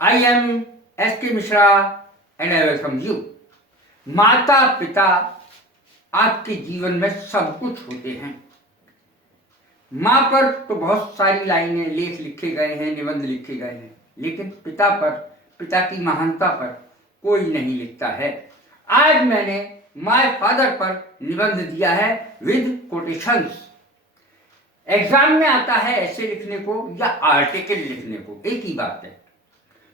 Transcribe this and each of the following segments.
I am S.K. Mishra and I welcome you. माता पिता आपके जीवन में सब कुछ होते हैं। माँ पर तो बहुत सारी लाइनें लेख लिखे गए हैं, निबंध लिखे गए हैं, लेकिन पिता पर, पिता की महानता पर कोई नहीं लिखता है। आज मैंने माय फादर पर निबंध दिया है विद कोटेशंस। एग्जाम में आता है ऐसे लिखने को या आर्टिकल लिखने को, एक ही बात है।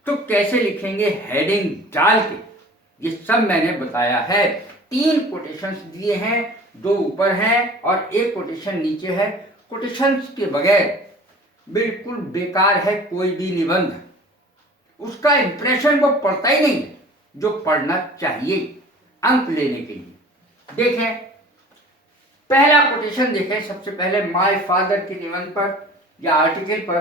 तो कैसे लिखेंगे, हेडिंग डाल के, ये सब मैंने बताया है। 3 कोटेशंस दिए हैं, 2 ऊपर हैं और 1 कोटेशन नीचे है। कोटेशंस के बगैर बिल्कुल बेकार है कोई भी निबंध, उसका इंप्रेशन वो पढ़ता ही नहीं है जो पढ़ना चाहिए अंक लेने के लिए। देखें, पहला कोटेशन देखें। सबसे पहले माय फादर के निबंध पर या आर्टिकल पर,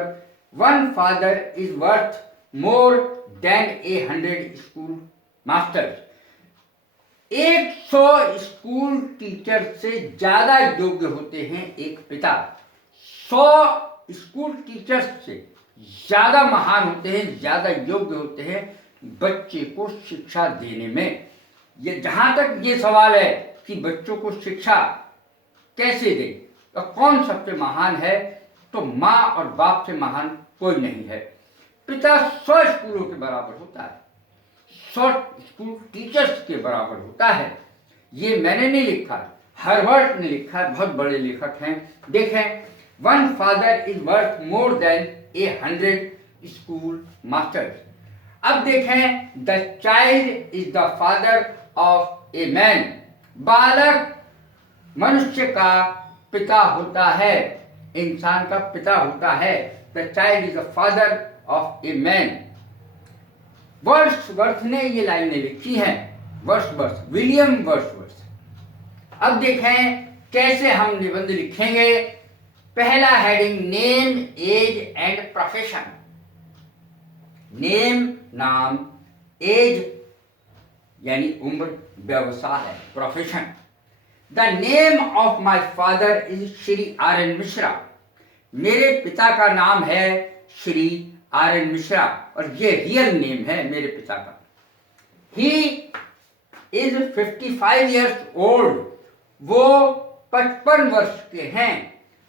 1 father is worth more than 100 school masters. 100 school teacher से ज्यादा योग्य होते हैं एक पिता। 100 स्कूल टीचर्स से ज्यादा महान होते हैं, ज्यादा योग्य होते हैं बच्चे को शिक्षा देने में। ये जहां तक ये सवाल है कि बच्चों को शिक्षा कैसे दे तो कौन सबसे महान है, तो माँ और बाप से महान कोई नहीं है। पिता 100 स्कूलों के बराबर होता है, 100 स्कूल टीचर्स के बराबर होता है। ये मैंने नहीं लिखा, हर्बर्ट ने लिखा है, बहुत बड़े लेखक हैं। देखें, 1 father is worth more than 100 school masters. अब देखें, the child is the father of a man. बालक मनुष्य का पिता होता है, इंसान का पिता होता है। The child is the father of a man. Wordsworth ने ये लाइनें लिखी हैं, वर्ड्सवर्थ, विलियम वर्ड्सवर्थ। अब देखें कैसे हम निबंध लिखेंगे। पहला heading, name, age and profession. Name नाम, एज यानी उम्र, व्यवसाय है, profession. The name of my father is Shri R.N. Mishra. मेरे पिता का नाम है श्री R.N. मिश्रा और ये रियल नेम है मेरे पिता का। He is 55 years old. वो 55 वर्ष के हैं।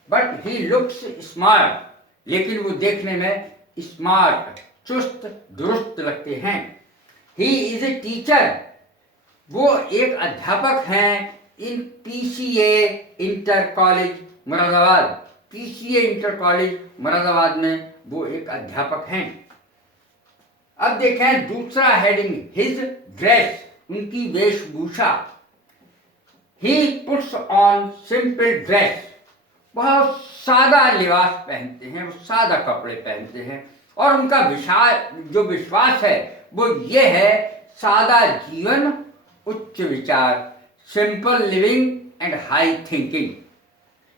बट ही लुक्स स्मार्ट, लेकिन वो देखने में स्मार्ट, चुस्त दुरुस्त लगते हैं। He is a teacher. वो एक अध्यापक हैं इन PCA inter college Moradabad. PCA inter college Moradabad में वो एक अध्यापक हैं। अब देखें दूसरा हेडिंग, हिज ड्रेस, उनकी वेशभूषा। ही पुट्स ऑन सिंपल ड्रेस। बहुत सादा लिबास पहनते हैं, वो सादा कपड़े पहनते हैं और उनका जो विश्वास है वो ये है, सादा जीवन, उच्च विचार, simple living and high thinking.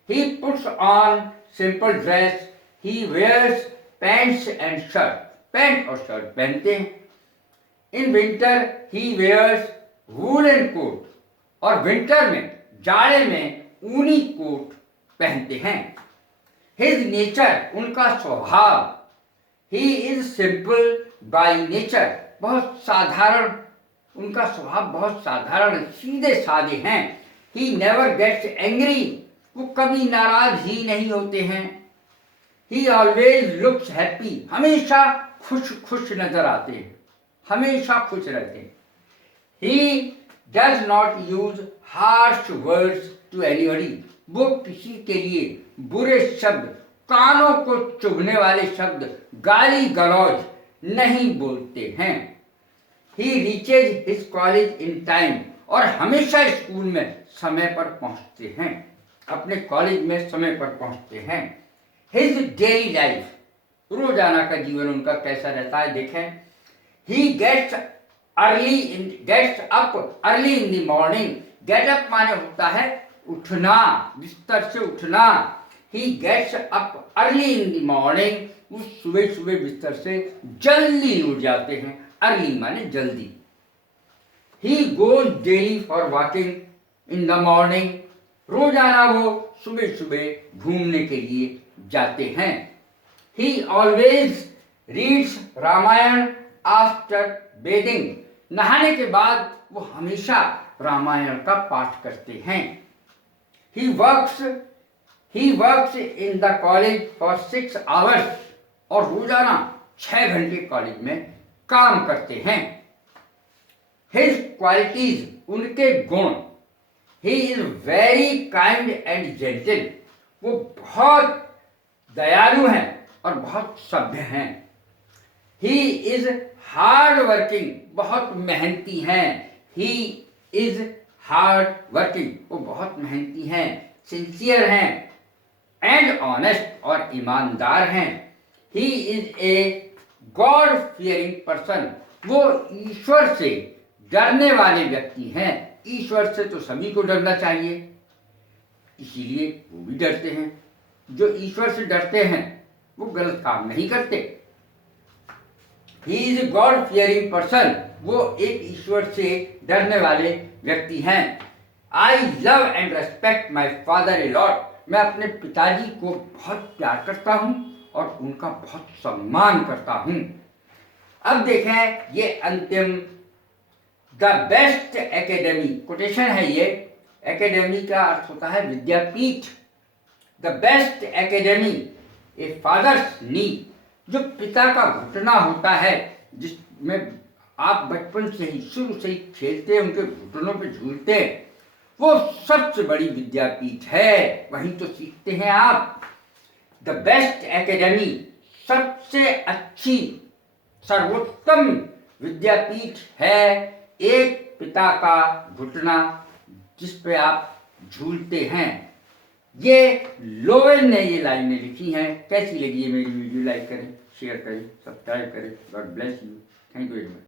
He puts on simple dress. He wears pants and shirt. Pant और शर्ट पहनते हैं। In winter he wears woollen coat. और विंटर में, जाड़े में ऊनी कोट पहनते हैं। हिज नेचर, उनका स्वभाव। He is simple by nature. बहुत साधारण, उनका स्वभाव बहुत साधारण, सीधे साधे हैं। He never gets angry. वो कभी नाराज ही नहीं होते हैं। He always looks happy. हमेशा खुश खुश नजर आते हैं, हमेशा खुश रहते हैं। He does not use harsh words to anybody. वो किसी के लिए बुरे शब्द, कानों को चुभने वाले शब्द, गाली गलौज नहीं बोलते हैं। ही reaches his college in time. और हमेशा स्कूल में समय पर पहुंचते हैं, अपने कॉलेज में समय पर पहुंचते हैं। हिज डेली लाइफ, रोजाना का जीवन उनका कैसा रहता है, देखें। He gets up early in the morning. Get up माने होता है उठना, बिस्तर से उठना। He gets up early in the morning. वो सुबह सुबह बिस्तर से जल्दी उठ जाते हैं। अर्ली माने जल्दी। He goes daily for walking in the morning. रोजाना वो सुबह सुबह घूमने के लिए जाते हैं। He always reads Ramayana after bathing, नहाने के बाद वो हमेशा रामायण का पाठ करते हैं। He works in the college for 6 hours, और रोजाना 6 घंटे कॉलेज में काम करते हैं। हिज क्वालिटीज, उनके गुण, he is very kind and gentle, वो बहुत दयालु हैं और बहुत सभ्य हैं। ही इज हार्ड वर्किंग, बहुत मेहनती हैं। ही इज हार्ड वर्किंग, वो बहुत मेहनती हैं, सिंसियर हैं, एंड ऑनेस्ट, और ईमानदार हैं। He is a god fearing person, वो ईश्वर से डरने वाले व्यक्ति हैं। ईश्वर से तो सभी को डरना चाहिए, इसीलिए वो भी डरते हैं। जो ईश्वर से डरते हैं वो गलत काम नहीं करते। He is God fearing person, वो एक ईश्वर से डरने वाले व्यक्ति हैं। I love and respect my father a lot, मैं अपने पिताजी को बहुत प्यार करता हूँ और उनका बहुत सम्मान करता हूँ। अब देखें ये अंतिम, द बेस्ट एकेडमी, कोटेशन है ये। एकेडमी का अर्थ होता है विद्यापीठ। The best academy a fathers नी, जो पिता का घुटना होता है, जिसमें आप बचपन से ही शुरू से ही खेलते, उनके घुटनों पे झूलते, वो सबसे बड़ी विद्यापीठ है, वहीं तो सीखते हैं आप। द बेस्ट एकेडमी, सबसे अच्छी सर्वोत्तम विद्यापीठ है एक पिता का घुटना जिस पे आप झूलते हैं। ये लोवेल ने ये लाइनें लिखी हैं। कैसी लगी है मेरी वीडियो? लाइक करें, शेयर करें, सब्सक्राइब करें। God bless you. Thank you very much.